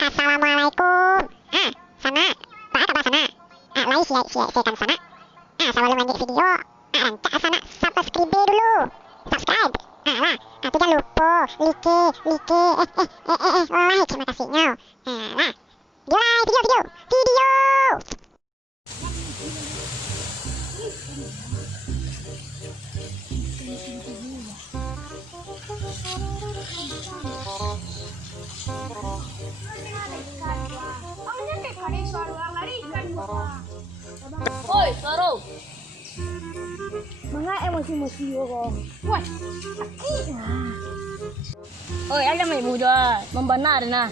Assalamualaikum. Sana. Tak ada sana. Like kan sana. Sebelum lanjut video, rancak sana subscribe dulu. Subscribe. Lah, jangan lupa like. Wah, terima kasihnya. Lah. Video. Oi, Taro. Mga emosi-emosi ko. Wah, Oi, alam may muda. Membenar na.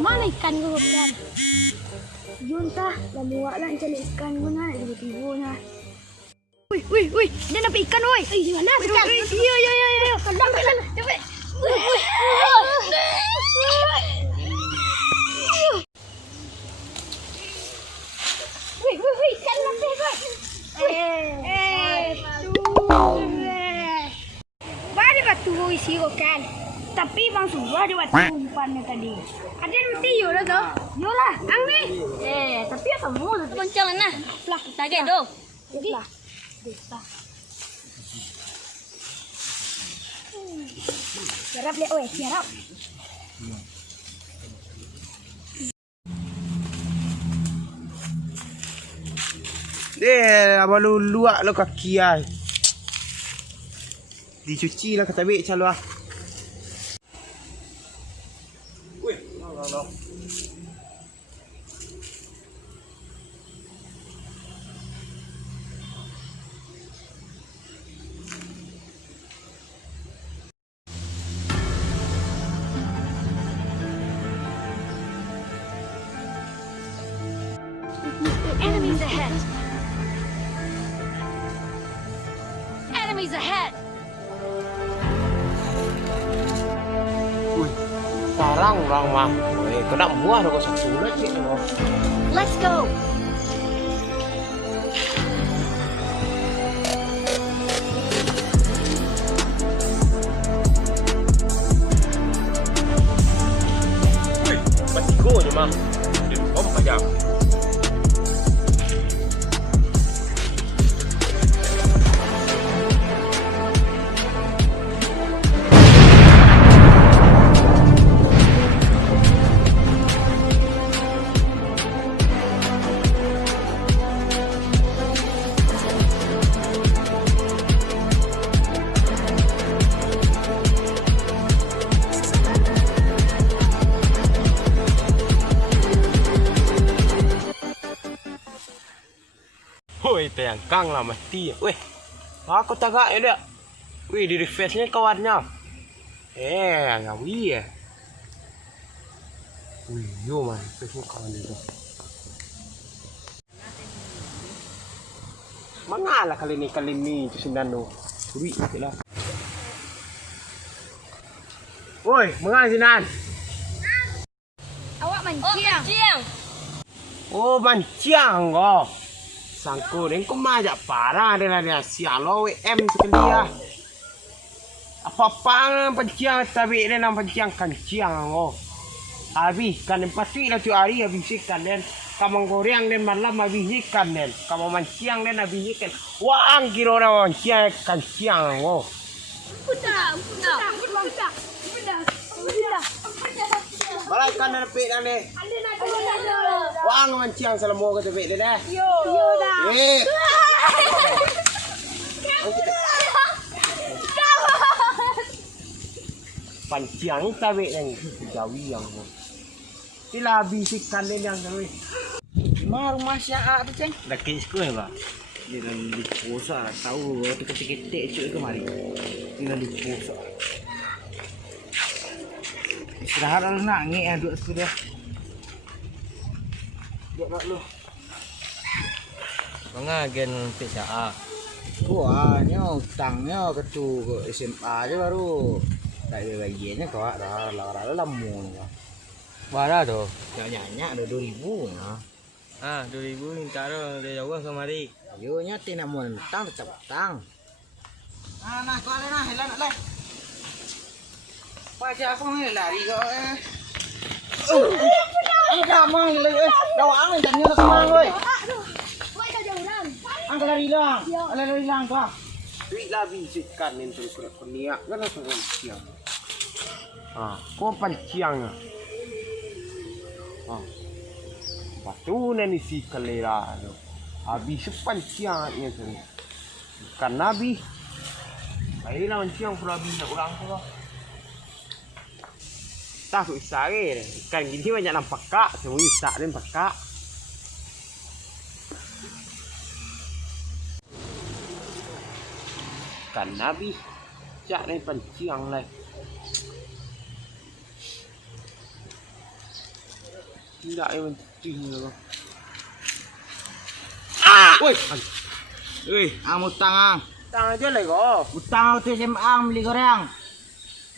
mana ikan ko kan? Yun ta, lamuwa lang dyan ikan ko na, tibo na. Uy, dia nampak ikan, uy. Ay, mana ikan? Yo. Kadang. Cepat. Uy, ikan nampak, uy. Baru batu isi ikan. Tapi bang Suwa dia buat umpannya tadi. Ada mesti yo lah tu. Yo lah, ang ni. Tapi apa mu? Kencang nah. Lah, target do. Lah. Siarap le, oi, siarap. Baru luak lo kaki ai. Dicuci lah kata bik calo ah. Weh, no. Enemies ahead. Enemies ahead. Ui, sekarang orang mah. Kena muah dah kau satu lagi ni. Let's go. Ui, masih go je mah. Dia kom pajak. Woi, tayangkang lah mati. Weh, aku tagak ya dia. Wih, di refreshnya kawannya. Ngawi ya. Wih, yo man, refreshnya kawan dia. Mangalah kali ni tu sindano. Wih, lah. Woi, mengal sinan. Awak Oh, mancing. kencang. Oh, mancang kau. Sangko ni kau majak parah dia siang lo WM sekali ya. Apa panciang tapi dia nam panciang kanciang oh. Habis kan pasti lah tu hari habis ikan dan kamu goreng dan malam habis ikan dan kamu manciang dan habis ikan. Wah, kira orang manciang kanciang oh. Budak. Balai kan dan pek dan ni. Wah, manciang selama kau tu pek dia dah. Yo dah. Panciang tabe yang jawi yang. Sila habis ikan dia yang jawi. Mah rumah Syaa tu ceng. Dah kes ke ba? Dia dah di posa tahu tu ketik-ketik cuk kemari. Dia dah di posa. Istirahat lah nak ngek duduk situ dia. Duduk nak lu. Mga gen PCA. Kuahnya utangnya ketu ke SMA aja baru. Kayak bagiannya kok lara lamun. Mana tuh? Nyanyi ada 2.000 ya. Ah, 2000 minta lo dari jauh kemari. Ayo nyati namun utang tetap utang. Nah, kau nah, helan lah. Baca aku ni lari kau. Ang mang dawang ni tanya nak mang oi. Ang lari lang kau. Duit lah bisikan ni terus peniak kan langsung panciang. Kau panciangnya. Batu ni si kalera tu. Habis panciangnya tu. Kan nabi. Baiklah panciang pula habis nak orang tu. Tak susah ke? Ikan gini banyak nampak kak, semua isak dan pakak. Ikan nabi, cak ni panciang lah. Tidak yang penting lah. Woi, Ang utang tangan aja lah kau. Utang tu SMA beli goreng.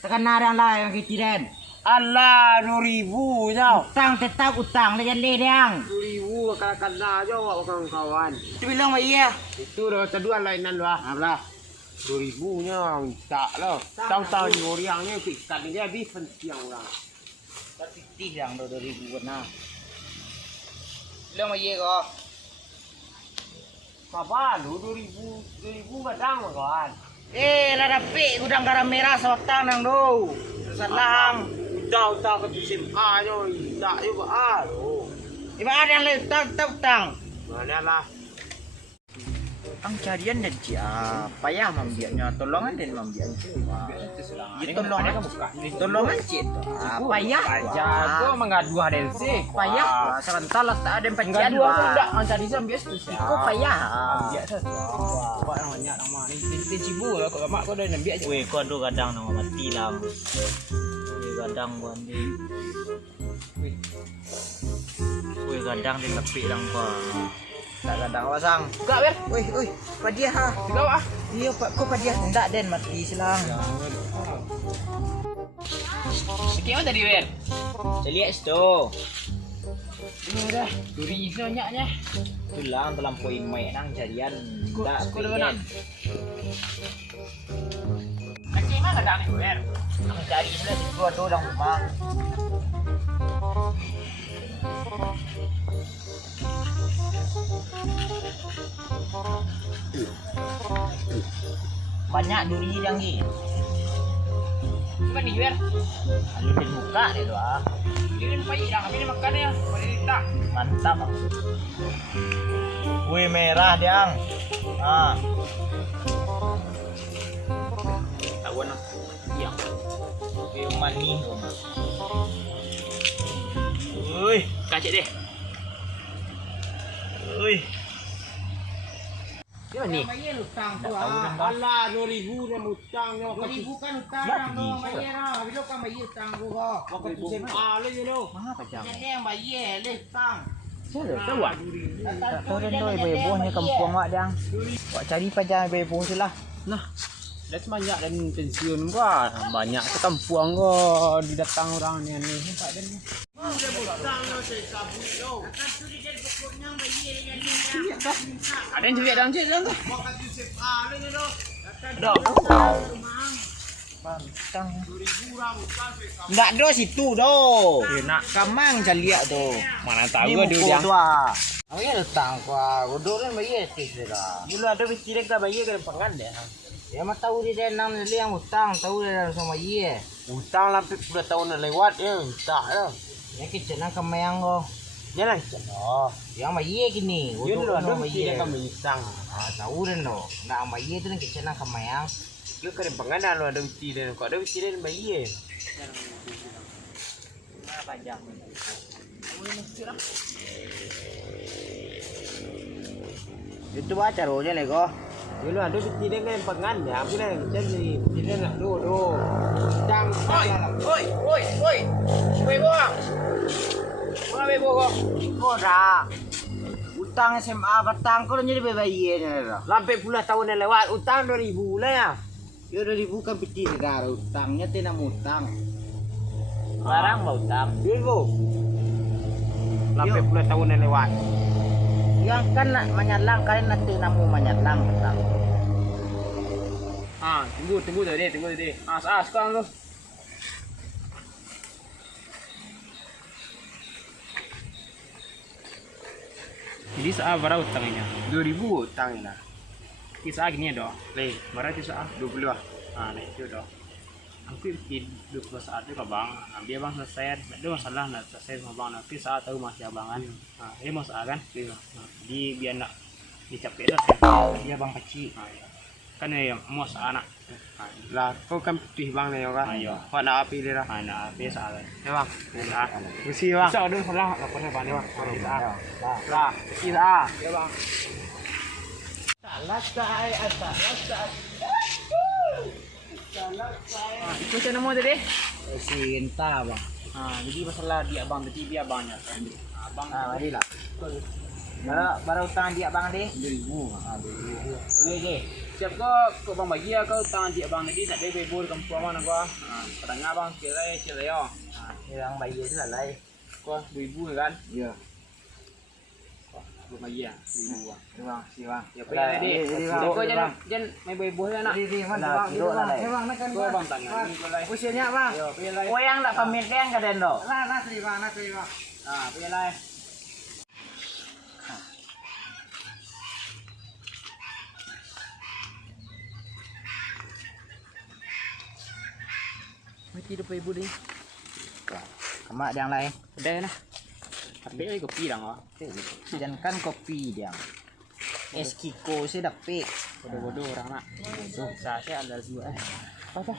Tekan narang lah yang kitiran. Alah, 2.000 tau. Utang tetap utang dah jadi yang. 2.000 kena aja awak kawan-kawan. Tu bilang mai iya. Itu dah kedua lainan lah. Ablah. 2.000 nya minta lah. Tahu-tahu ni orang ni ikan ni dia habis panciang orang. Tapi yang 2.000 benar. Bilang mai iya kau. Kapan? 2.000 kadang kawan. Lah rapi gudang garam merah sawatang nang do. Salang. Tahu ke SMA nyo, tak juga Iba ada yang lain utang. Mana lah. Ang carian dan payah membiaknya tolongan dan membiaknya. Tolongan cik. Payah aja. Kau mengadu haden sih. Payah. Serentak tak ada pencian. Mengadu aku enggak cari sambil tu. Kau payah. Biar tu. Kau namanya nama ni. Dia cibu lah. Kau mak kau dah nambiak je. Weh, kau ada kadang nama mati lah. Weh, kadang kau ambil. Weh, kadang dia lepik lang kau. Tak kadang pasang. Buka ber. Oi, padiah ha. Tiga ah. Iya, Pak, kau padiah enggak den mati silang. Sikit mana tadi ber? Saya lihat situ. Ini dah. Duri banyaknya. Tulang terlampau main nang jadian. Tak Kau dah nak. pilihan. Kaki mana kadang ni ber? Ang cari sila di dua tu dalam rumah. Banyak duri yang ni. Cuma ni ber. Alipin muka dia tu ah. Dia ni payah dah. Kami ni makan dia. Boleh tak? Mantap. Wih merah diang. Ah. Tak warna. Yang. Wih manis. Oi, kacik deh. Oi. Dia ni. Bayar utang tu Alah, 2.000 dia hutang dia. 2.000 kan utang nang do bayar ah. Habis lo kan bayar utang tu kau. Waktu SMA lah je tu. Jadi yang bayar le utang. Tahu ah. Tahu dan doi bebohnya kampung wak diang. Wak cari pajak beboh tu lah. Nah. Dah sebanyak dan pensiun gua. Banyak ke kampung gua didatang orang ni nampak dan ni. Ada yang cakap dalam cik dalam tu. Waktu SMA lah je tu. Dah. Pantang. 2.000 orang hutang saya. Enggak do situ do. Nak Kamang jaliak tu. mana tahu Ni gua dia muka dia. tu ah. Bayar utang kau. Godok kan bayar tis dia dah. Dulu ada mesti dia bayar ke pengan dia. Ya mah tahu dia nang dia yang utang, tahu dia sama iya. Hutang lah sudah tahun nak lewat ya. Tak lah. Ya kita nak kemayang kau. Jalan. Oh, yang mah iya gini. Yun lo, ada mesti dia iya. kami hutang. Ah, tahu dan lo. Nak sama iya tu kita nak kemayang. Lu kena penganan lo ada mesti dia. Kau ada mesti dia bayar. Mana pajak? Itu baca caranya ni kau. Dulu ada mesti dia kan pengan ya. Apa dah jadi dia nak do. Hutang. Oi. Bebo. Mana bebo kau? Kau dah. utang SMA batang kau jadi bebayinya dah. Lampai puluh tahun yang lewat, utang 2000 lah ya. Ya udah dibuka peti dah utangnya tidak utang. Barang mau utang. 2000. Lampai puluh tahun yang lewat. Yang kan nak menyalang kalian nanti namu menyalang utang. Ah, tunggu tadi. Sekarang tu. Jadi saat berapa utangnya? 2000 utangnya. Kisah gini dah. Leh, Berapa kisah? 20 lah. Ah, nah itu dah. Aku ikut 20 saat itu ke bang. Dia bang selesai. Dia masalah nak selesai sama bang. Nanti saat tahu masih abangan. Dia mau saat kan? Jadi biar nak dicapai dah. Dia bang kecil. Kan ya mau saat nak. Lah, kau kan putih bang ni orang. Ayo. Kau nak api dia lah. Nah, biasa kan. Ya bang. Biasa. Mesti bang. Bisa ada salah lapornya bang ni bang. Bisa. Lah, kita. Ya bang. Itu saya nemu tadi. Cinta bang. Jadi masalah dia abang tadi dia abangnya. Abang. Mari lah. Baru utang dia bang deh. 2000. Boleh je. Siap kau bang bagi kau tangan dia abang tadi tak bebe bol kampung mana kau. Petang abang cerai yo. Yang bayi itu lah lai. Kau 2000 kan? Ya. Belum bagi ya. 2000 bang. Bang, si bang. Ya pergi tadi. Kau jangan main bebe nak. Bang, kilo lah lai. Kau bang tangan ni kau lai. Usianya bang. Yo pergi lai. Oh yang nak pamit deng ke den do? Nah, bang. Pergi lai. Mati depan ibu ni. Kemak yang lain. Dah lah. Tapi lagi kopi dah ngah. Dan kan kopi dia. Es Kiko saya dapat. Bodoh-bodoh orang nak. Bodoh. Saya ada dua. Apa?